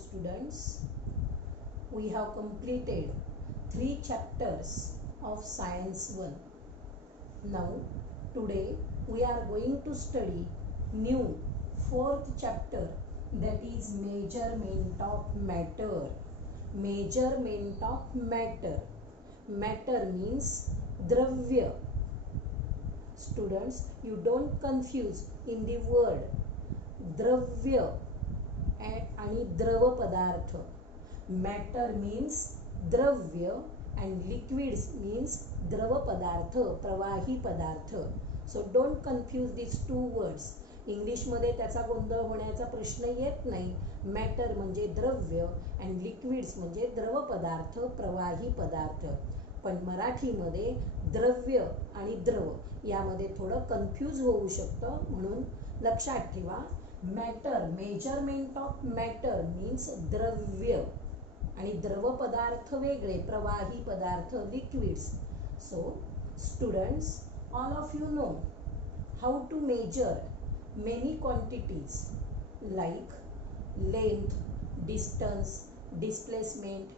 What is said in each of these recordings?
students, we have completed 3 chapters of Science 1. Now, today we are going to study new 4th chapter, that is measurement of matter. Measurement of matter. Matter means dravya. Students, you don't confuse in the word द्रव्य आणि द्रव पदार्थ. Matter means द्रव्य and liquids means द्रव पदार्थ, प्रवाही पदार्थ. So don't confuse these two words. English मध्ये त्याचा गोंधळ होण्याचा प्रश्न येत नाही. मॅटर म्हणजे द्रव्य and liquids म्हणजे द्रव पदार्थ, प्रवाही पदार्थ. पण मराठीमध्ये द्रव्य आणि द्रव यामध्ये थोडं कन्फ्यूज होऊ शकतं, म्हणून लक्षात ठेवा. Matter, measurement of matter means द्रव्य आणि द्रव पदार्थ वेगळे, प्रवाही पदार्थ liquids. So students, all of you know how to measure many quantities like length, distance, displacement,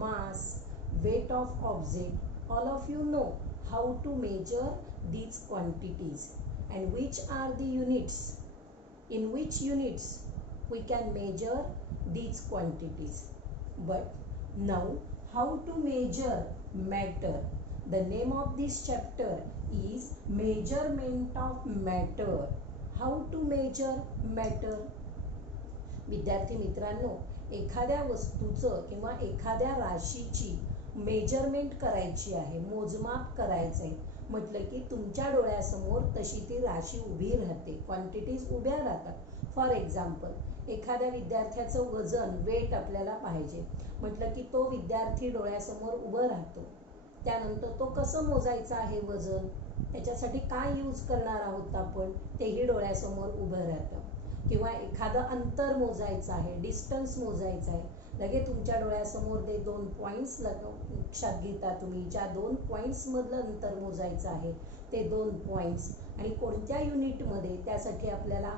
mass, weight of object. All of you know how to measure these quantities and which are the units, in which units we can measure these quantities. But now, how to measure matter? The name of this chapter is measurement of matter. How to measure matter? विद्यार्थी मित्रांनो, एखाद्या वस्तूचं किंवा एखाद्या राशीची measurement करायची आहे, मोजमाप करायचं आहे म्हटलं की तुमच्या डोळ्यासमोर तशी ती राशी उभी राहते, क्वांटिटीज उभ्या राहतात. फॉर एक्झाम्पल, एखाद्या विद्यार्थ्याचं वजन, वेट आपल्याला पाहिजे म्हटलं की तो विद्यार्थी डोळ्यासमोर उभं राहतो. त्यानंतर तो कसं मोजायचं आहे वजन, त्याच्यासाठी काय यूज करणार आहोत आपण, तेही डोळ्यासमोर उभं राहतं. किंवा एखादं अंतर मोजायचं आहे, डिस्टन्स मोजायचं आहे, लगे तुमच्या डोळ्यासमोर ते 2 पॉईंट्स लक्षात घेता तुम्ही, ज्या 2 पॉईंट्समधलं अंतर मोजायचं आहे ते 2 पॉईंट्स, आणि कोणत्या युनिटमध्ये, त्यासाठी आपल्याला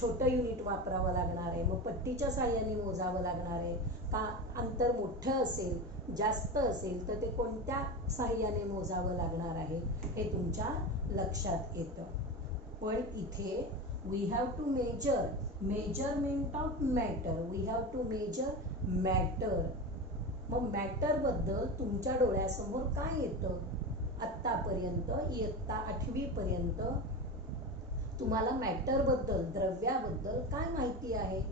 छोटं युनिट वापरावं लागणार आहे, मग पट्टीच्या साहाय्याने मोजावं लागणार आहे का, अंतर मोठं असेल, जास्त असेल तर ते कोणत्या साहाय्याने मोजावं लागणार आहे हे तुमच्या लक्षात येतं. पण इथे we have to measure, measurement of matter, we have to measure matter. मग मॅटर बद्दल तुमच्या डोळ्यासमोर काय येतं? आत्तापर्यंत इयत्ता 8वी पर्यंत तुम्हाला मॅटर बद्दल, द्रव्याबद्दल काय माहिती आहे?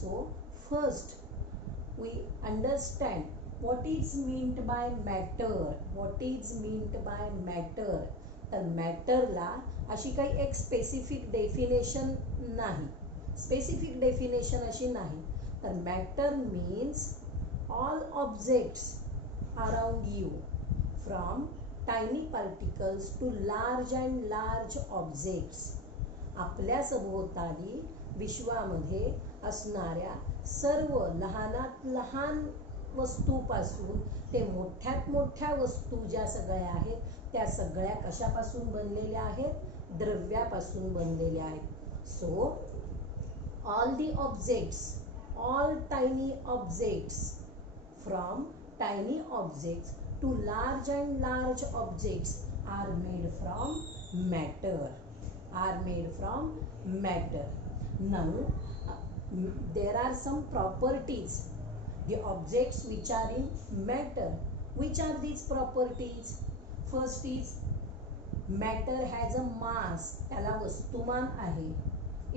So first we understand what is meant by matter. What is meant by matter? तर मॅटरला अशी काही एक स्पेसिफिक डेफिनेशन नाही, स्पेसिफिक डेफिनेशन अशी नाही. तर matter means all objects around you, from tiny particles to large and large objects. आपल्या सभोवताली विश्वामध्ये असणाऱ्या सर्व लहानात लहान वस्तूपासून ते मोठ्यात मोठ्या वस्तू ज्या सगळ्या आहेत त्या सगळ्या कशापासून बनलेल्या आहेत? द्रव्यापासून बनलेल्या आहेत. So all the objects, all tiny objects, from tiny objects to large and large objects are made from matter, are made from matter. Now there are some properties, the objects which are in matter. Which are these properties? First is matter has a mass, त्याला वस्तुमान आहे.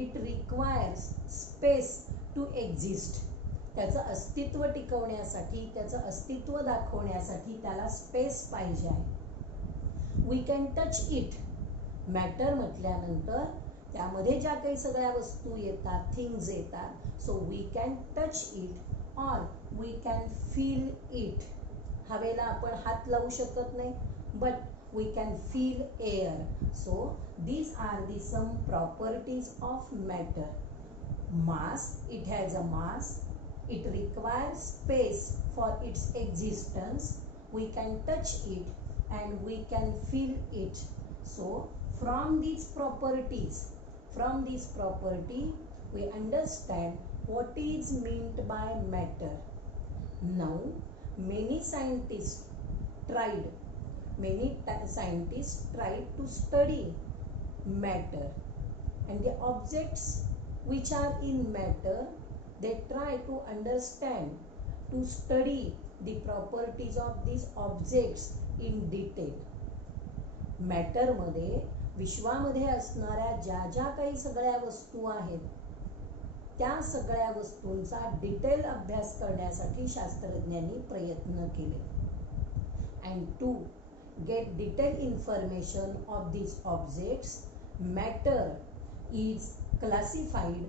It requires space to exist. त्याचं अस्तित्व टिकवण्यासाठी, त्याचं अस्तित्व दाखवण्यासाठी त्याला स्पेस पाहिजे आहे. We can touch it. Matter म्हटल्यानंतर त्यामध्ये ज्या काही सगळ्या वस्तू येतात, थिंग्स येतात. So we can touch it or we can feel it. हवेला आपण हात लावू शकत नाही, but we can feel air. So these are the some properties of matter. Mass, it has a mass. It requires space for its existence. We can touch it and we can feel it. So from these property we understand what is meant by matter. Now many scientists tried to study matter, and the objects which are in matter, they try to understand, to study the properties of these objects in detail. Matter मध्ये विश्वामध्ये असणाऱ्या ज्या ज्या काही सगळ्या वस्तू आहेत त्या सगळ्या वस्तूंचा डिटेल अभ्यास करण्यासाठी शास्त्रज्ञांनी प्रयत्न केले. And to get detailed information of these objects, matter is classified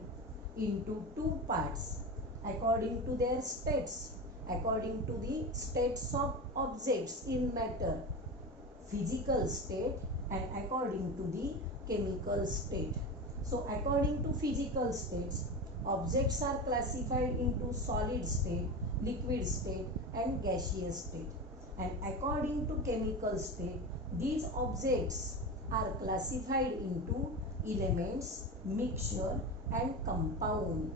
into two parts according to their states, according to the states of objects in matter, physical state and according to the chemical state. So according to physical states, objects are classified into solid state, liquid state and gaseous state. And according to chemical state, these objects are classified into elements, mixture and compound.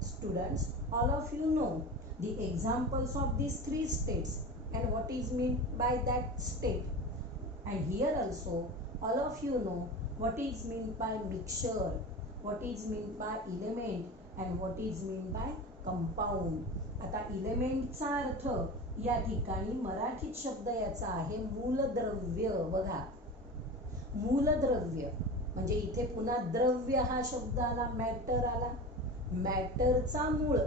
Students, all of you know the examples of these three states and what is meant by that state. And here also all of you know what is meant by mixture, what is meant by element and what is meant by compound. आता इलेमेंटचा अर्थ या ठिकाणी मराठीत शब्द याचा आहे मूलद्रव्य. बघा, मूलद्रव्य म्हणजे इथे पुन्हा द्रव्य हा शब्द आला, मॅटर आला. मॅटरचा मूळ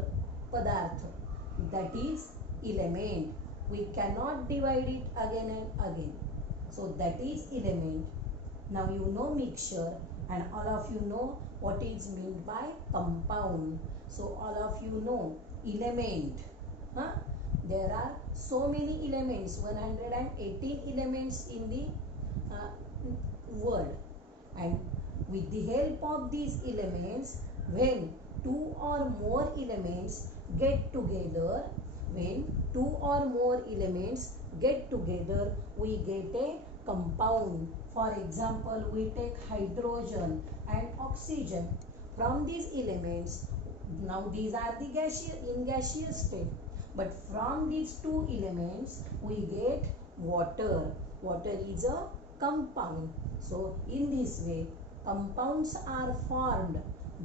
पदार्थ, that is element. We cannot divide it again and again. So that is element. Now you know mixture and all of you know what is meant by compound. So all of you know element. There are so many elements, 118 elements in the world, and with the help of these elements, when two or more elements get together, we get a compound. For example, we take hydrogen and oxygen. From these elements, now these are the gaseous state, but from these two elements we get water. Water is a compound. So in this way, compounds are formed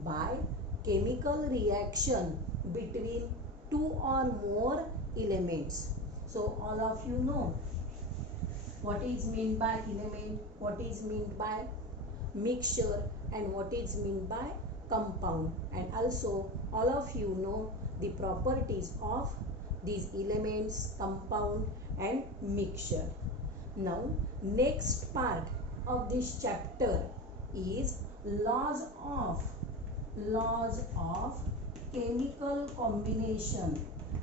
by chemical reaction between two or more elements. So all of you know what is meant by element, what is meant by mixture and what is meant by compound. And also all of you know the properties of these elements, compound and mixture. Now next part of this chapter is laws of chemical combination.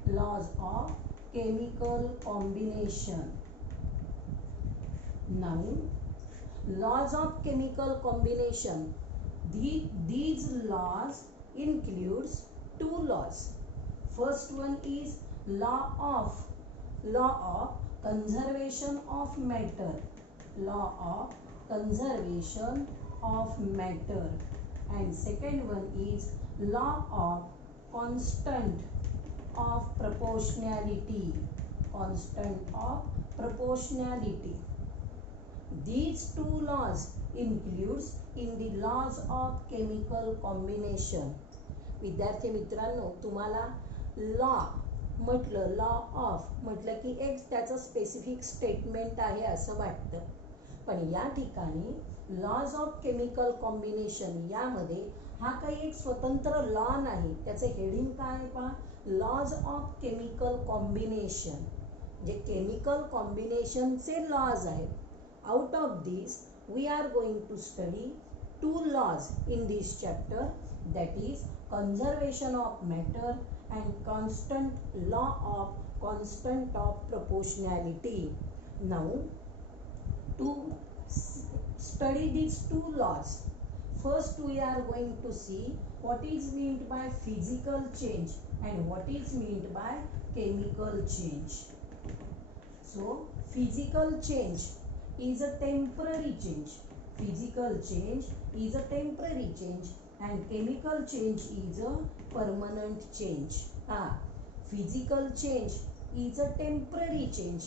Laws of chemical combination. Now laws of chemical combination, these laws includes two laws. First one is law of conservation of matter. Law of conservation of matter. And second one is law of constant of proportionality. Constant of proportionality. These two laws includes in the laws of chemical combination. विद्यार्थी मित्रांनो, तुम्हाला law म्हटलं, law of म्हटलं की एक त्याचं specific statement आहे असं वाटतं, पण या ठिकाणी लॉज ऑफ केमिकल कॉम्बिनेशन यामध्ये हा काही एक स्वतंत्र लॉ नाही. त्याचं हेडिंग काय पहा, लॉज ऑफ केमिकल कॉम्बिनेशन. जे केमिकल कॉम्बिनेशनचे लॉज आहेत. Out of these, we are going to study two laws in this chapter, that is conservation of matter and law of constant of proportionality. Now, to study these two laws, first we are going to see what is meant by physical change and what is meant by chemical change. So, physical change is a temporary change. Physical change is a temporary change and chemical change is a permanent change. Physical change is a temporary change,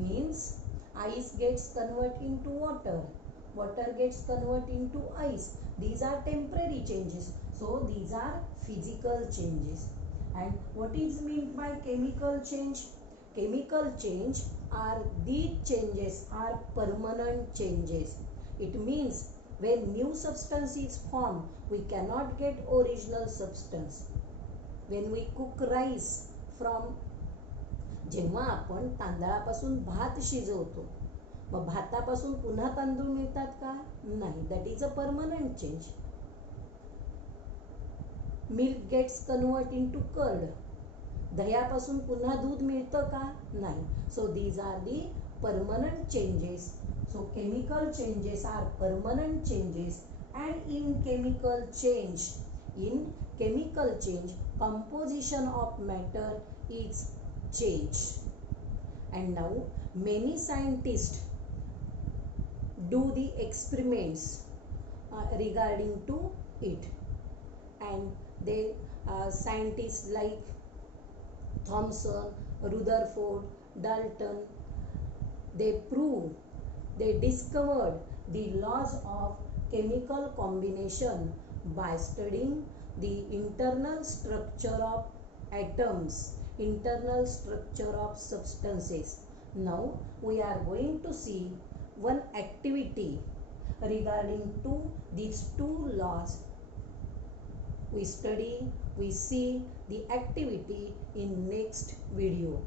means ice gets converted into water, water gets converted into ice. These are temporary changes, so these are physical changes. And what is meant by chemical change? Chemical change are these changes are permanent changes. It means when new substance is formed, we cannot get original substance. When we cook rice from, जेव्हा आपण तांदळापासून भात शिजवतो, मग भातापासून पुन्हा तांदूळ मिळतात का? नाही. That is a permanent change. Milk gets convert into curd. दह्यापासून पुन्हा दूध मिळतं का? नाही. So these are the permanent changes. So chemical changes are permanent changes. And in chemical change, composition of matter is changed. And now many scientists do the experiments regarding to it, and they scientists like Thomson, Rutherford, Dalton, they discovered the laws of chemical combination by studying the internal structure of atoms, internal structure of substances. Now we are going to see one activity regarding to these two laws. We see the activity in next video.